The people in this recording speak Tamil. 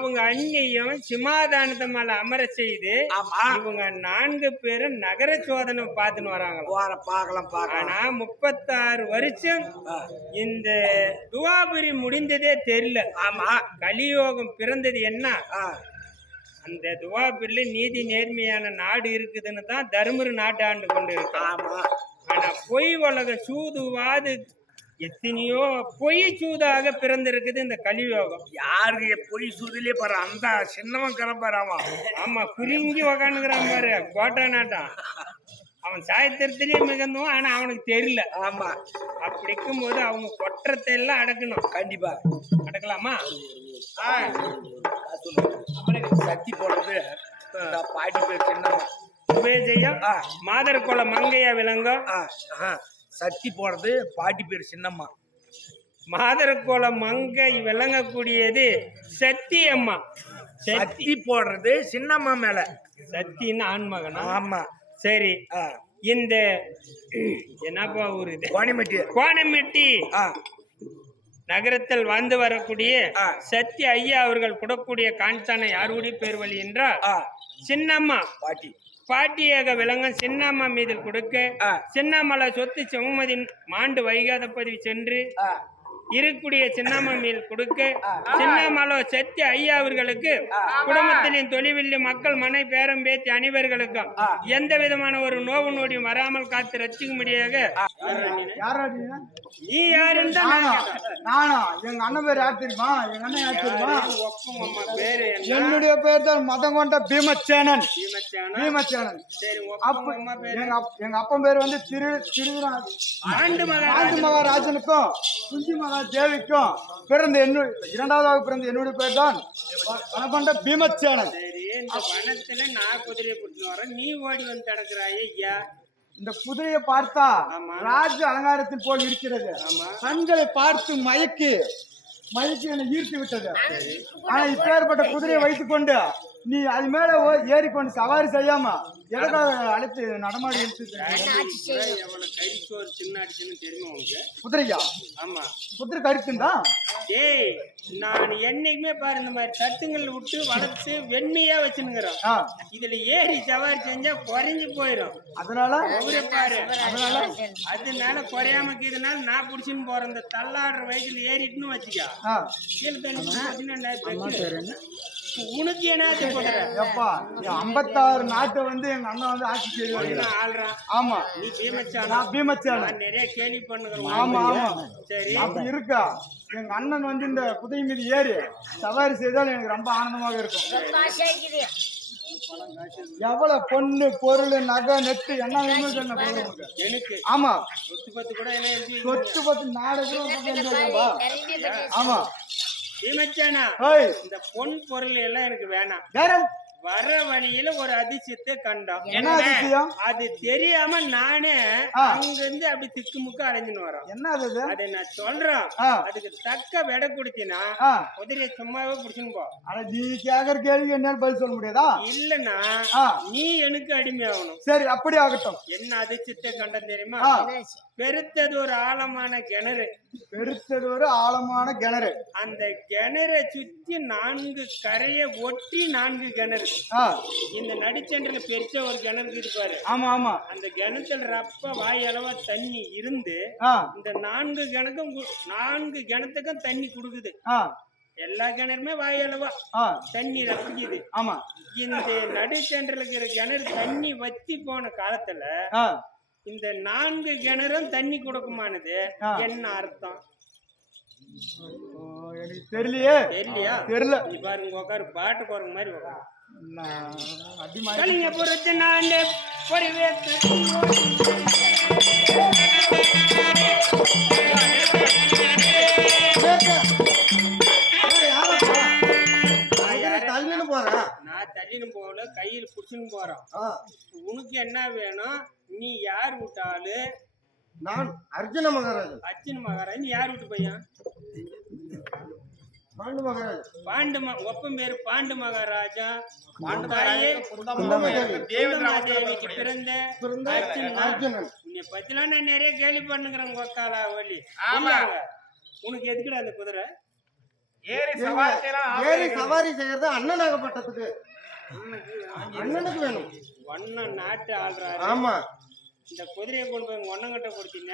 அவங்க அண்ணியும் சிமாதானத்தை மேல அமர செய்து இவங்க 4 பேரும் நகர சோதனை பார்த்துன்னு வராங்க. ஆனா 36 வருஷம் இந்த துவாபுரி முடிந்ததே தெரியல. ஆமா, கலியோகம் பிறந்தது என்ன? அந்த துவாபுரில நீதி நேர்மையான நாடு இருக்குதுன்னு தான் தர்மரு நாட்டு ஆண்டு கொண்டு இருக்கு. ஆனா பொய் உலகம் சூதுவாது எத்தனையோ பொய் சூதாக பிறந்திருக்குது இந்த கலியோகம். யாருக்கு பொய் சூதுலயே பாரு, அந்த சின்னவன் கிளம்பாராமா. ஆமா, குறுங்கி உக்காந்துக்கிறான் பாரு கோட்டை நாட்டம். அவன் சாயத்திரத்திலேயே மிகந்தும், ஆனா அவனுக்கு தெரியல. ஆமா, அப்படி இருக்கும் போது அவங்க கொற்றத்தை எல்லாம் அடக்கணும். கண்டிப்பா அடக்கலாமா? சக்தி போடுறது பாட்டி பேர் சின்னம்மா. சுபேஜயம் மாதர் கோல மங்கையா விளங்கும். சக்தி போடுறது பாட்டி பேர் சின்னம்மா. மாதர் கோல மங்கை விளங்கக்கூடியது சக்தி அம்மா. சக்தி போடுறது சின்னம்மா மேல. சக்தின்னு ஆண்மகனா? ஆமா. சரி, இந்த என்னப்பா ஊர் இது? கோணமெட்டி நகரத்தில் வாழ்ந்து வரக்கூடிய சக்தி ஐயா அவர்கள் கொடுக்கூடிய காஞ்சான யாருடைய பேர் வழி என்றால் சின்னம்மா பாட்டியாக விளங்கும் சின்னம்மா மீது கொடுக்க சின்னம்மலை சொத்து செம்மதின் மாண்டு வைகாத பதிவு சென்று இருக்கக்கூடிய சின்னம்மா மீது கொடுக்க சின்னமலோ சக்தி ஐயா அவர்களுக்கு குடும்பத்தின் தொழில்வில்லி மக்கள் மனை பேரம் பேத்தி அனைவர்களுக்கும் எந்த விதமான ஒரு நோவு நொடியும் வராமல் காத்து ரசிக்க முடியாத. நீ யாருன்னு தான் நானா? எங்க அண்ணன் பேர் யார் தெரியுமா? எங்க அண்ணன் யார் தெரியுமா? பேரு என்னுடைய பேர் தான் மதம் கொண்ட பீமச்சேனன். சரி, எங்க அப்பன் பேர் வந்து ஆண்டு மகாராஜனுக்கும் குஞ்சி மகா தேவிக்கும் பிறந்த இரண்டாவதாக பிறந்த என்னுடைய பேர் தான் மதம் கொண்ட பீமச்சேனன். சரி, இந்த வனத்துல நான் குதிரையை கூட்டிட்டு வரேன், நீ ஓடி வந்து தடுக்கிறாயே ஐயா. இந்த குதிரையை பார்த்தா ராஜ அலங்காரத்தில் போல் இருக்கிறது. கண்களை பார்த்து மயக்கி என்னை ஈர்த்து விட்டது. ஆனா இப்பேற்பட்ட குதிரையை வைத்துக் கொண்டு நீ அது மேல ஏறிக்கொண்டு சவாரி செய்யாம எதற்காக அழைத்து நடமாடி குதிரையா? ஆமா, குதிரை கருத்துண்டா. ஏய், நான் என்னைக்குமே பாரு இந்த மாதிரி தட்டுங்கள் விட்டு வளர்த்து வெண்மையா வச்சுனுங்கிறோம். இதுல ஏறி சவாரி செஞ்சா குறைஞ்சு போயிடும். அதனால பாரு, அதனால குறையாம இருக்கிறதுனால நான் புடிச்சுன்னு போறேன். இந்த தள்ளாடுற வயசுல ஏறிட்டுன்னு வச்சுக்கா கீழே தண்ணி உனக்கு என்ன 56 நாட்டை வந்து எங்க அண்ணன் வந்து ஆட்சி செய்வாங்க. ஆமா, நீ பீமச்சான நிறைய கேள்வி பண்ணுங்க. ஆமா ஆமா, சரி. அப்படி இருக்கா எங்க அண்ணன் வந்து இந்த குதிரை மீது ஏறி சவாரி செய்தால் எனக்கு ரொம்ப ஆனந்தமாக இருக்கும். எவ்வளவு பொண்ணு பொருள் நகை நெட்டு என்ன எனக்கு? ஆமா, சொத்து பத்து நாடு. ஆமா, இந்த பொன் பொருள் எல்லாம் எனக்கு வேணாம். வர வழியில ஒரு அதிசயத்தை கண்டோம். என்ன அதிசயம்? அது தெரியாம நானே அங்கிருந்து அப்படி திக்குமுக்கு அலைஞ்சுன்னு வரோம். என்ன அது? அதை நான் சொல்றேன். அதுக்கு தக்க விடை கொடுத்தீங்கன்னா குதிரையை சும்மாவே பிடிச்சுன்னு போ. ஆனா நீ கேக்குற கேள்வி என்னால பதில் சொல்ல முடியாதா? இல்லன்னா நீ எனக்கு அடிமையாகணும். சரி, அப்படி ஆகட்டும். என்ன அதிசயத்தை கண்டம் தெரியுமா? பெருத்தது ஒரு ஆழமான கிணறு. அந்த கிணறை சுத்தி 4 கரையை ஒட்டி 4 கிணறு. இந்த நடிச்சென்றில் பெருச ஒரு கிணறு இருப்பாரு. ஆமா ஆமா, அந்த கிணத்துல ரப்ப வாயளவா தண்ணி இருந்து இந்த 4 கிணத்துக்கும் தண்ணி கொடுக்குது. எல்லா கிணறுமே வாயளவா தண்ணி ரப்பிக்குது. ஆமா, இந்த நடுச்சென்றில் இருக்கிற கிணறு தண்ணி வத்தி போன காலத்துல இந்த 4 கிணறும் தண்ணி கொடுக்குமானது என்ன அர்த்தம்? எனக்கு தெரியலையா? தெரியல. நீ பாருங்க, உட்காரு, பாட்டு குரங்கு மாதிரி உட்காரு. கலிங்கபுரத்து நான் தள்ளின்னு போகல, கையில் புடிச்சுன்னு போறோம். உனக்கு என்ன வேணும்? நீ யார் விட்டாலு? நான் அர்ஜுன மகாராஜ். நீ யார் விட்டு பையன்? பாண்டு மகாராஜ். ஒப்பம் பேரு பாண்டு மகாராஜா. பிறந்த அர்ஜுனன். உன்னை பத்திலாம் நான் நிறைய கேள்வி பண்ணுங்கிறேன். கொக்காலா வழி. உனக்கு எதுக்குடா அந்த குதிரை? ஏறி சவாரி செய்யலாம் ஆசை ஏறி இருக்குது. சவாரி செய்யறது அண்ணனாகப்பட்டதுக்கு அண்ணனுக்கு வேணும். ஒன்னும் நாட்டு ஆள்றாரு ஆமா இந்த குதிரையை கொண்டு போய் உங்க ஒன்னங்கிட்ட கொடுத்தீங்க